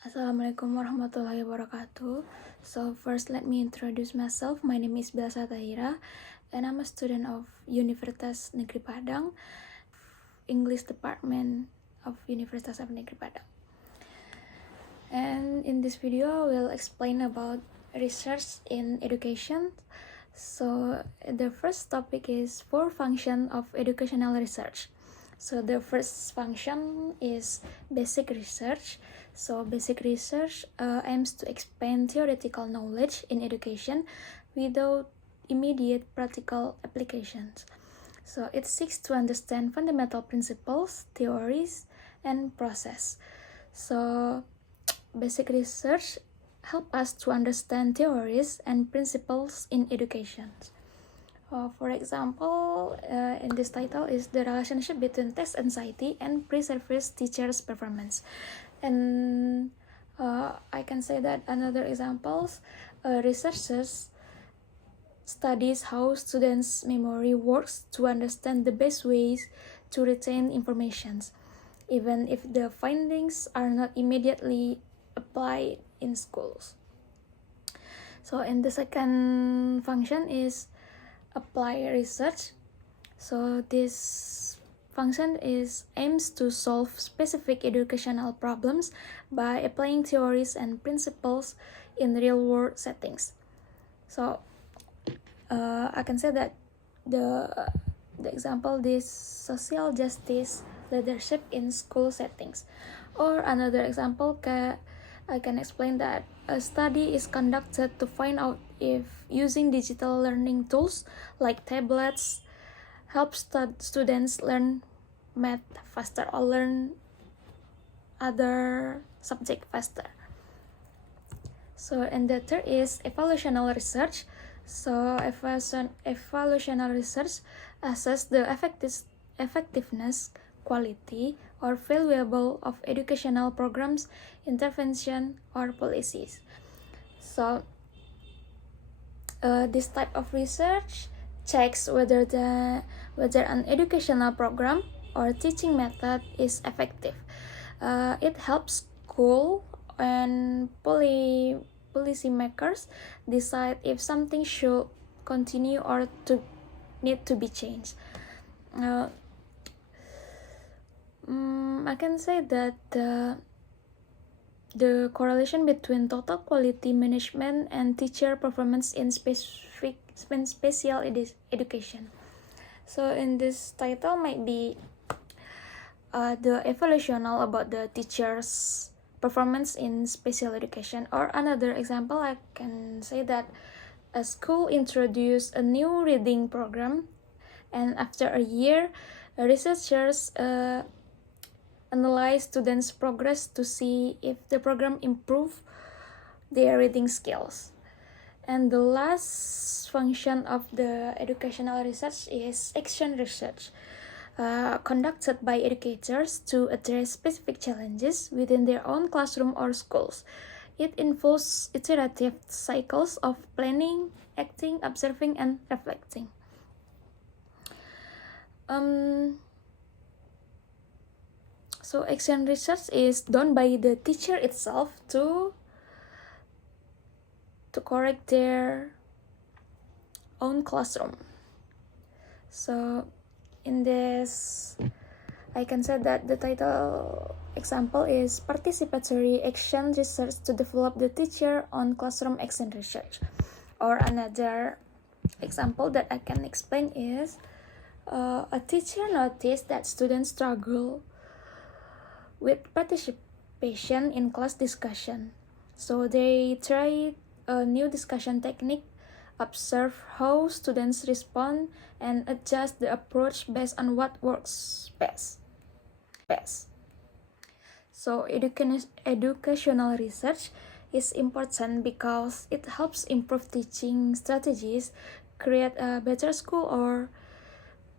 Assalamualaikum warahmatullahi wabarakatuh. So first let me introduce myself. My name is Tiarina and I'm a student of Universitas Negeri Padang, English Department of Universitas Negeri Padang. And in this video, I will explain about research in education. So the first topic is 4 functions of educational research. So the first function is basic research. So basic research aims to expand theoretical knowledge in education without immediate practical applications. So it seeks to understand fundamental principles, theories, and process. So basic research help us to understand theories and principles in education. For example, in this title is the relationship between test anxiety and pre-service teachers' performance. And I can say that another examples, researchers studies how students' memory works to understand the best ways to retain information, even if the findings are not immediately applied in schools. So, and the second function is apply research. So this function aims to solve specific educational problems by applying theories and principles in real-world settings. So I can say that the example this social justice leadership in school settings, or another example I can explain that a study is conducted to find out if using digital learning tools like tablets helps students learn math faster or learn other subject faster. So, and the third is evaluational research. So, evaluational research assess the effectiveness, quality, or valuable of educational programs, intervention, or policies. So, this type of research checks whether an educational program or teaching method is effective. It helps school and policymakers decide if something should continue or to need to be changed. I can say that the correlation between total quality management and teacher performance in special education. So in this title might be the evaluational about the teachers' performance in special education. Or another example, I can say that a school introduced a new reading program, and after a year, researchers analyze students' progress to see if the program improve their reading skills. And the last function of the educational research is action research, conducted by educators to address specific challenges within their own classroom or schools. It involves iterative cycles of planning, acting, observing, and reflecting. So action research is done by the teacher itself to correct their own classroom. So in this, I can say that the title example is participatory action research to develop the teacher on classroom action research. Or another example that I can explain is a teacher noticed that students struggle with participation in class discussion. So they tried a new discussion technique, observe how students respond, and adjust the approach based on what works best. So educational research is important because it helps improve teaching strategies, create a better school or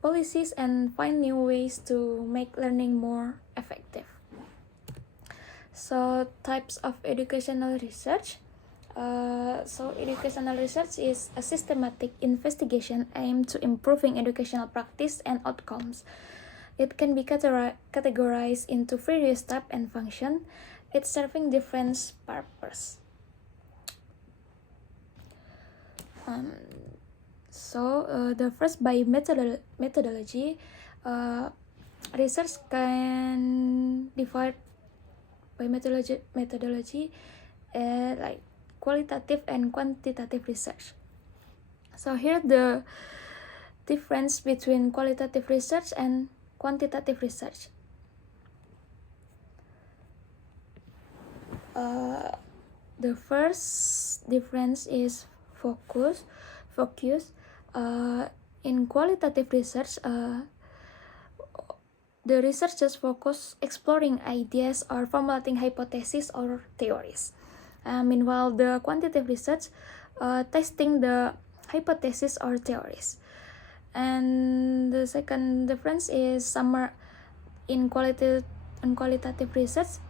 policies, and find new ways to make learning more effective. So types of educational research. So educational research is a systematic investigation aimed to improving educational practice and outcomes. It can be categorized into various types and functions. it's serving different purpose. The first, by methodology, research can divide by methodology like qualitative and quantitative research. So here the difference between qualitative research and quantitative research. The first difference is focus. In qualitative research, the researchers focus exploring ideas or formulating hypotheses or theories. Meanwhile, the quantitative research testing the hypothesis or theories. And the second difference is in qualitative research,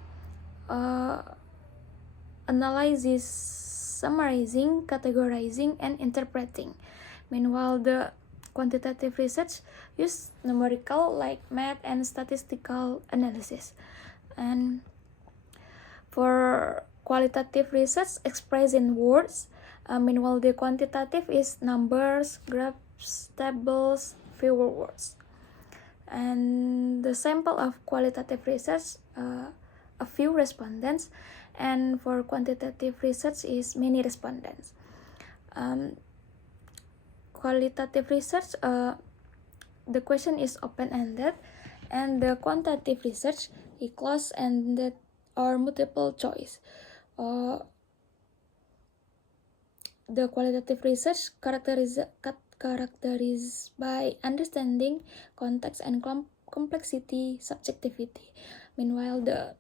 analysis, summarizing, categorizing, and interpreting. Meanwhile, the quantitative research use numerical like math and statistical analysis. And for qualitative research expressed in words, meanwhile the quantitative is numbers, graphs, tables, fewer words. And the sample of qualitative research, a few respondents, and for quantitative research is many respondents. Qualitative research, the question is open-ended, and the quantitative research is closed-ended or multiple choice. The qualitative research characterized by understanding context and complexity, subjectivity. Meanwhile, the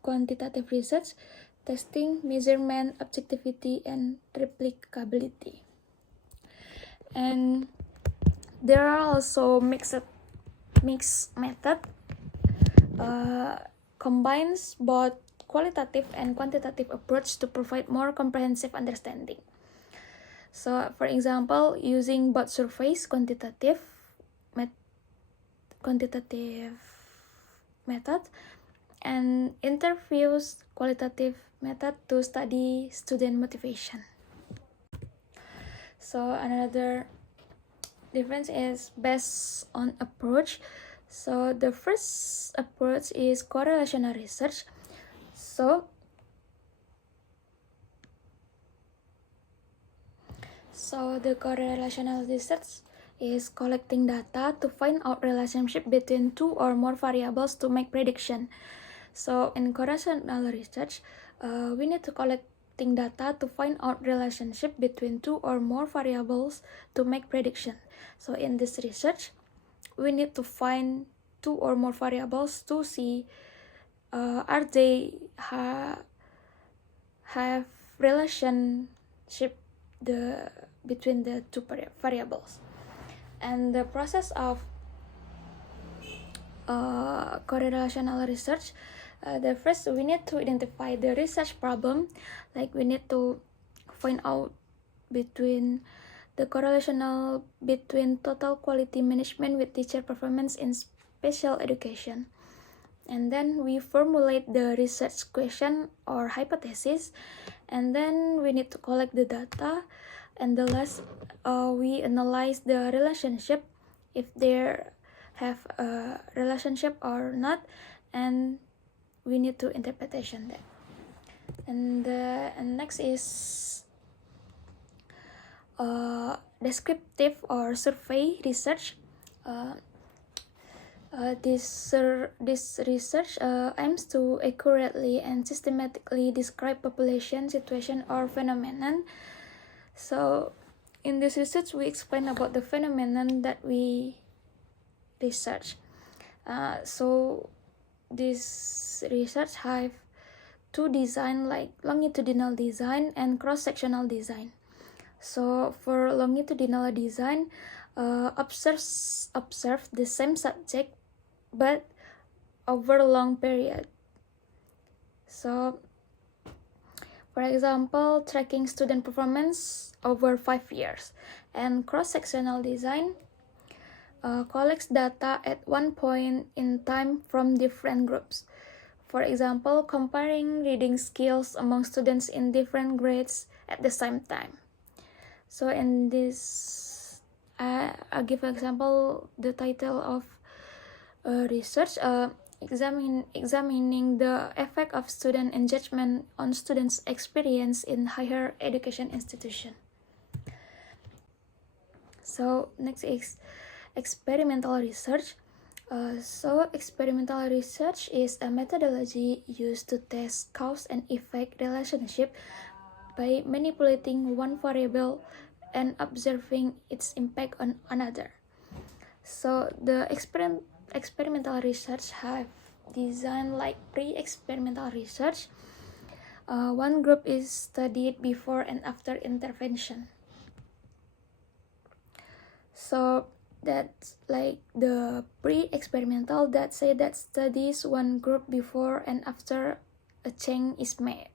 quantitative research testing, measurement, objectivity, and replicability. And there are also mixed method combines both qualitative and quantitative approach to provide more comprehensive understanding. So, for example, using both surveys, quantitative method, and interviews, qualitative method, to study student motivation. So another difference is based on approach. So the first approach is correlational research. So the correlational research is collecting data to find out relationship between two or more variables to make prediction. So in correlational research, we need to collecting data to find out relationship between two or more variables to make prediction. So in this research, we need to find two or more variables to see are they have relationship between the two variables. And the process of correlational research, the first we need to identify the research problem, like we need to find out between the correlational between total quality management with teacher performance in special education. And then we formulate the research question or hypothesis, and then we need to collect the data, and the last we analyze the relationship, if there have a relationship or not, and we need to interpretation that. And next is descriptive or survey research. This research aims to accurately and systematically describe population, situation, or phenomenon. So in this research, we explain about the phenomenon that we research. So this research have two design, like longitudinal design and cross-sectional design. So for longitudinal design, observe the same subject but over a long period. So for example, tracking student performance over 5 years. And cross-sectional design collects data at one point in time from different groups. For example, comparing reading skills among students in different grades at the same time. So in this, I'll give an example, the title of research, examining the effect of student engagement on students' experience in higher education institution. So next is experimental research. So experimental research is a methodology used to test cause and effect relationship by manipulating one variable and observing its impact on another. So the experimental research have designed like pre-experimental research. One group is studied before and after intervention. So that's like the pre-experimental that say that studies one group before and after a change is made.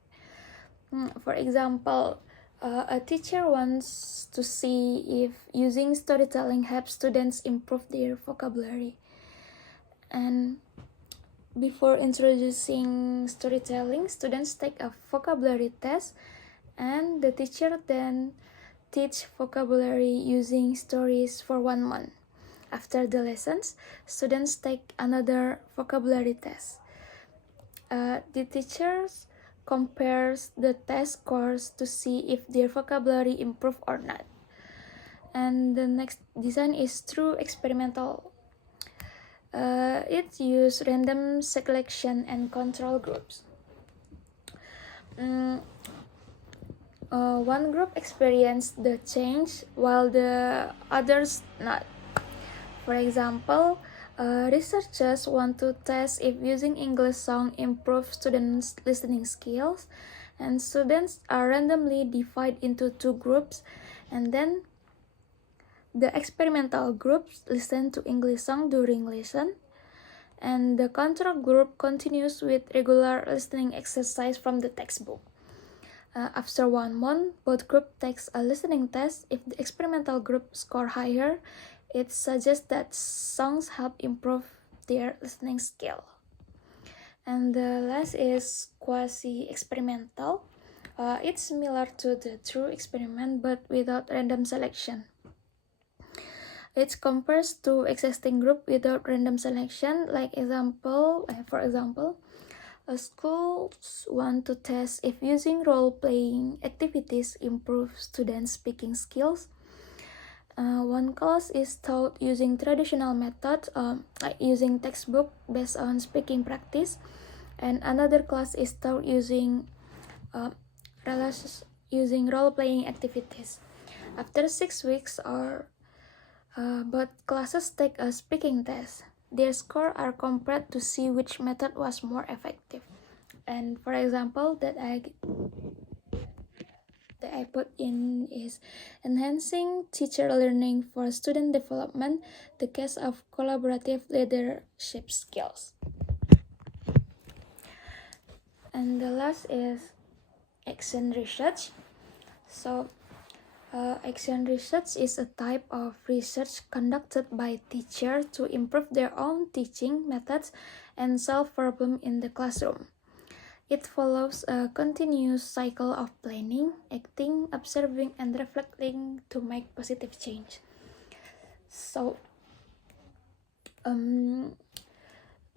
For example, a teacher wants to see if using storytelling helps students improve their vocabulary. And before introducing storytelling, students take a vocabulary test, and the teacher then teach vocabulary using stories for 1 month. After the lessons, students take another vocabulary test. The teachers compares the test scores to see if their vocabulary improve or not. And the next design is through experimental. It uses random selection and control groups. One group experienced the change while the others not. For example, researchers want to test if using English song improves students' listening skills, and students are randomly divided into 2 groups, and then the experimental groups listen to English song during lesson, and the control group continues with regular listening exercise from the textbook. After 1 month, both groups take a listening test. If the experimental group score higher, it suggests that songs help improve their listening skill. And the last is quasi-experimental. It's similar to the true experiment but without random selection. It compares to existing group without random selection. For example, schools want to test if using role-playing activities improves students' speaking skills. One class is taught using traditional methods, like using textbook based on speaking practice, and another class is taught using role-playing activities. After 6 weeks, both classes take a speaking test. Their scores are compared to see which method was more effective. And for example, that I put in is enhancing teacher learning for student development, the case of collaborative leadership skills. And the last is action research. So action research is a type of research conducted by teachers to improve their own teaching methods and solve problems in the classroom. It follows a continuous cycle of planning, acting, observing, and reflecting to make positive change. So,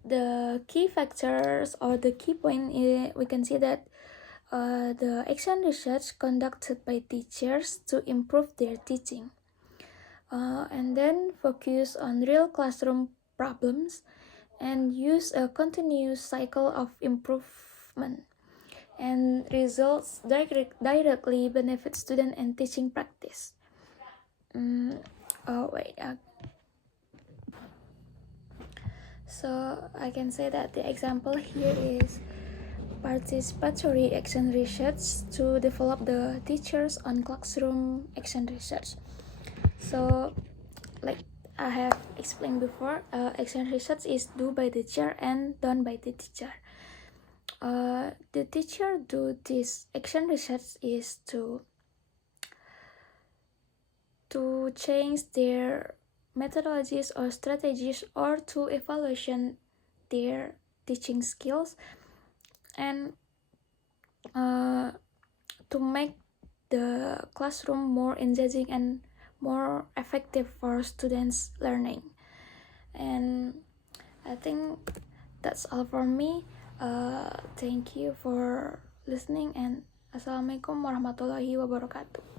the key factors or the key point we can see that the action research conducted by teachers to improve their teaching, and then focus on real classroom problems and use a continuous cycle of improvement, and results directly benefit student and teaching practice. So I can say that the example here is participatory action research to develop the teachers on classroom action research. So, like I have explained before, action research is done by the teacher and done by the teacher. The teacher do this action research is to change their methodologies or strategies or to evaluation their teaching skills, and to make the classroom more engaging and more effective for students learning. And I think that's all for me. Thank you for listening, and assalamualaikum warahmatullahi wabarakatuh.